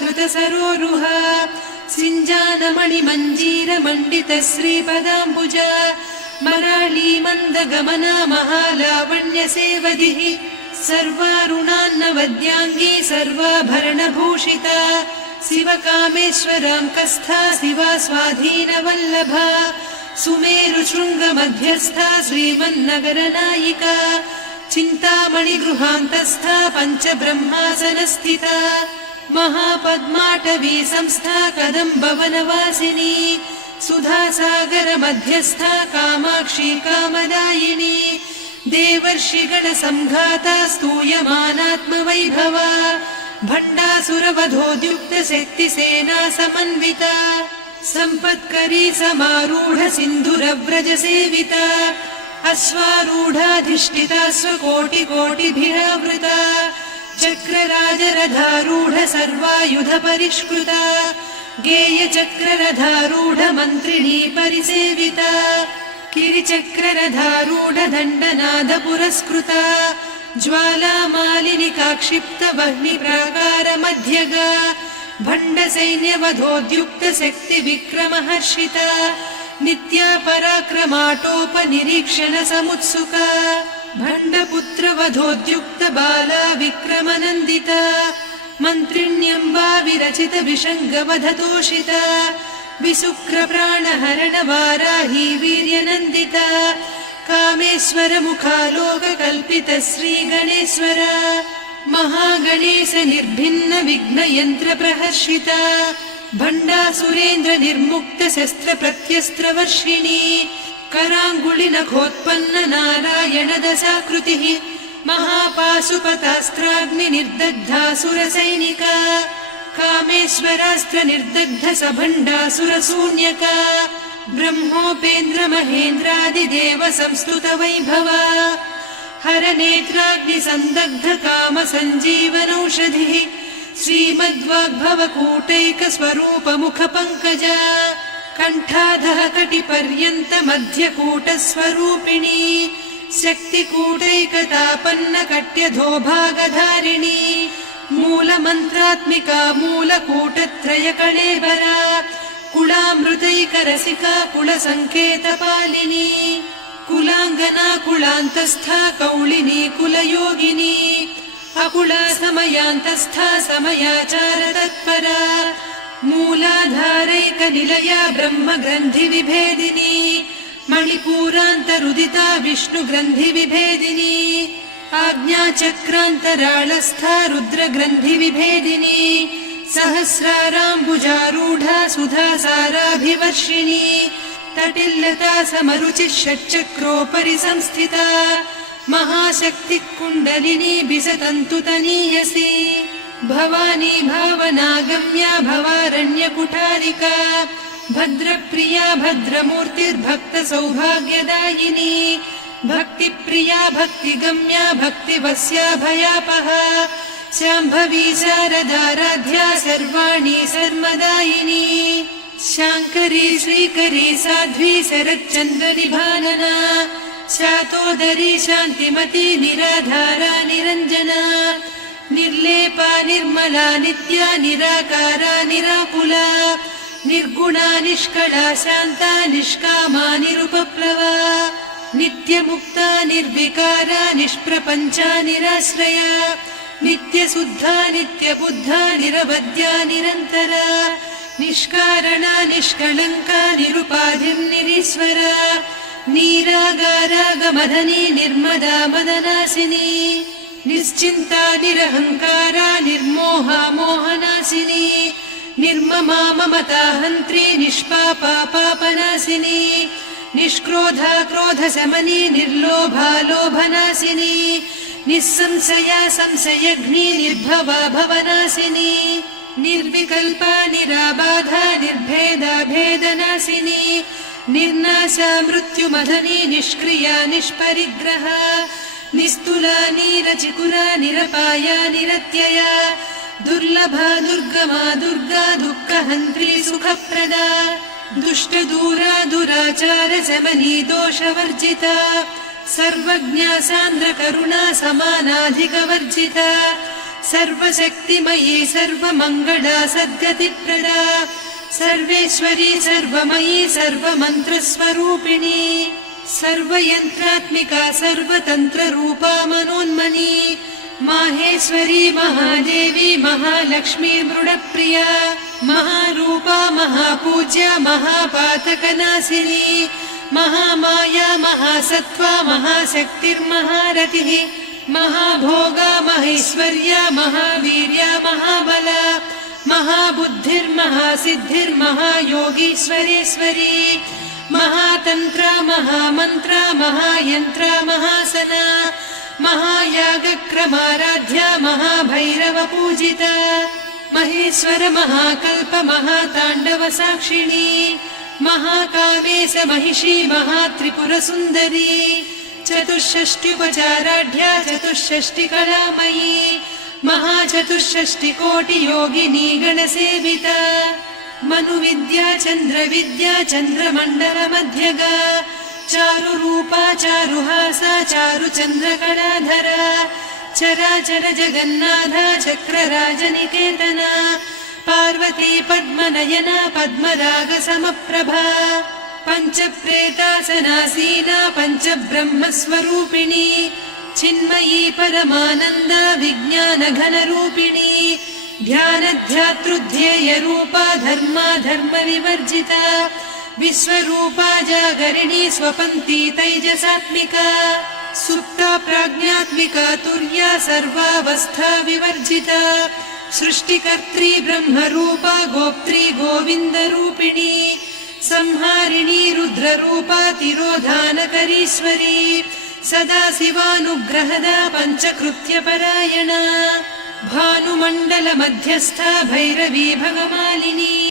कृत सरोरुह सिञ्जानमणिमञ्जीरमण्डित श्रीपदाम्बुजा मराळी मन्दगमना महालावण्यसेवधिः सर्वारुणान्नवद्याङ्गी सर्वाभरणभूषिता शिवकामेश्वरां कस्था शिवा स्वाधीनवल्लभा सुमेरुशृङ्गमध्यस्था श्रीमन्नगरनायिका चिन्तामणिगृहान्तस्था पञ्चब्रह्मासनस्थिता महापद्माटवी संस्था कदम्बवनवासिनी सुधासागर मध्यस्था कामाक्षी कामदायिनी देवर्षिगणसंघाता स्तूयमानात्मवैभवा भण्डासुरवधोद्युक्त शक्तिसेना समन्विता सम्पत्करी समारूढ सिन्धुरव्रज सेविता अश्वारूढाधिष्ठिता स्वकोटिकोटिभिरावृता चक्रराजरथारूढ सर्वायुध परिष्कृता गेयचक्ररथारूढ मन्त्रिणी परिसेविता किरिचक्ररथारूढ दण्डनाद पुरस्कृता ज्वालामालिनिकाक्षिप्त वह्निप्राकार मध्यगा भण्डसैन्यवधोद्युक्त शक्ति विक्रमहर्षिता नित्या पराक्रमाटोपनिरीक्षण समुत्सुका भण्डपुत्रवधोद्युक्त बाला विक्रमनन्दिता मन्त्रिण्यम्बा विरचित विषङ्गवधतोषिता विशुक्रप्राणहरण वाराही वीर्यनन्दिता कामेश्वर मुखालोककल्पित श्रीगणेश्वर महागणेश निर्भिन्न विघ्नयन्त्र प्रहर्षिता भण्डासुरेन्द्र निर्मुक्त शस्त्र प्रत्यस्त्रवर्षिणी कराङ्गुलिनखोत्पन्न नारायण दशाकृतिः महापाशुपतास्त्राग्नि निर्दग्धासुरसैनिका कामेश्वरास्त्र निर्दग्ध सभण्डासुरशून्यका ब्रह्मोपेन्द्र महेन्द्रादिदेव संस्तुत वैभवा हरनेत्राग्नि संदग्ध काम सञ्जीवनौषधिः श्रीमद्वाग्भवकूटैक स्वरूप मुख पंकजा कण्ठाधः कटिपर्यन्त मध्यकूट स्वरूपिणी शक्तिकूटैकतापन्न कट्यधोभागधारिणी मूलमन्त्रात्मिका मूलकूटत्रय कळेबरा कुलामृतैकरसिका कुलसङ्केतपालिनी कुलाङ्गना कुलान्तस्था कौलिनी कुलयोगिनी अकुला समयान्तस्था समयाचार तत्परा मूलाधारैक निलया ब्रह्म ग्रन्थि विभेदिनी मणिपूरान्तरुदिता विष्णु ग्रन्थि विभेदिनी आज्ञाचक्रान्तराळस्था रुद्र ग्रन्थि विभेदिनी सहस्राराम्बुजारूढा सुधासाराभिवर्षिणी तटिल्लता समरुचिः षट्चक्रोपरि संस्थिता महाशक्तिः कुण्डलिनी बिसतन्तुतनीयसी भवानी भावनागम्या भवारण्यकुठारिका भद्रप्रिया भद्रमूर्तिर्भक्त सौभाग्यदायिनी भक्तिप्रिया भक्तिगम्या भक्तिवस्या भयापहा शाम्भवी शारदाराध्या सर्वाणि सर्वदायिनी शाङ्करी श्रीकरी साध्वी शरच्चन्द्रनिभानना शातोदरी शान्तिमती निराधारा निरञ्जना निर्लेपा निर्मला नित्या निराकारा निराकुला निर्गुणा निष्कला शान्ता निष्कामा निरुपप्लवा नित्यमुक्ता निर्विकारा निष्प्रपञ्चा निराश्रया नित्यशुद्धा नित्यबुद्धा निरवद्या निरन्तरा निष्कारणा निष्कलङ्का निरुपाधिर्निरीश्वरा नीरागारागमदनी निर्मदा मदनासिनी निश्चिन्ता निरहङ्कारा निर्मोहा मोहनासिनी निर्ममा ममता हन्त्री निष्पापा पापनासिनी निष्क्रोधा क्रोधशमनी निर्लोभा लोभनासिनी निस्संशया संशयघ्नी निर्भवा भवनासिनी निर्विकल्पा निराबाधा निर्भेदा भेदनासिनी निर्नाशा मृत्युमदनी निष्क्रिया निष्परिग्रहा निस्तुला नीरचिकुरा निरपाया निरत्यया दुर्लभा दुर्गमा दुर्गा दुःखहन्त्री सुखप्रदा दुष्टदूरा दुराचार शमनी दोषवर्जिता सर्वज्ञा सान्द्र करुणा समानाधिकवर्जिता सर्वशक्तिमयी सर्वमङ्गला सद्गतिप्रदा सर्वेश्वरी सर्वमयी सर्वमन्त्रस्वरूपिणी सर्वयन्त्रात्मिका सर्वतन्त्ररूपा मनोन्मनी माहेश्वरी महादेवी महालक्ष्मी मृडप्रिया महारूपा महापूज्या महापातकनाशिनी महामाया महासत्त्वा महाशक्तिर्महारतिः महाभोगा महेश्वर्या महावीर्या महाबला महाबुद्धिर्महासिद्धिर्महायोगीश्वरेश्वरी महातन्त्रा महामन्त्रा महायन्त्रा महासना महायागक्रमाराध्या महाभैरवपूजिता महेश्वर महाकल्प महाताण्डव साक्षिणी महाकामेश महिषी महात्रिपुरसुन्दरी चतुष्षष्ट्युपचाराढ्या चतुष्षष्टिकलामयी महाचतुष्षष्टिकोटियोगिनी गणसेविता मनुविद्या चन्द्रविद्या चन्द्रमण्डलमध्यगा चारुरूपा चारुहासा चारुचन्द्रकलाधरा चराचर जगन्नाथा चक्रराजनिकेतना पार्वती पद्मनयना पद्मरागसमप्रभा पञ्चप्रेतासनासीना पञ्चब्रह्मस्वरूपिणी चिन्मयी परमानन्दा विज्ञानघनरूपिणी ध्यानध्यातृध्येयरूपा धर्माधर्मविवर्जिता विश्वरूपा जागरिणी स्वपन्ती तैजसात्मिका सुप्ता प्राज्ञात्मिका तुर्या सर्वावस्था विवर्जिता सृष्टिकर्त्री ब्रह्मरूपा गोप्त्री गोविन्दरूपिणी संहारिणी रुद्ररूपा तिरोधानकरीश्वरी सदा शिवानुग्रहदा पञ्चकृत्यपरायणा भानुमण्डलमध्यस्था भैरवी भगमालिनी।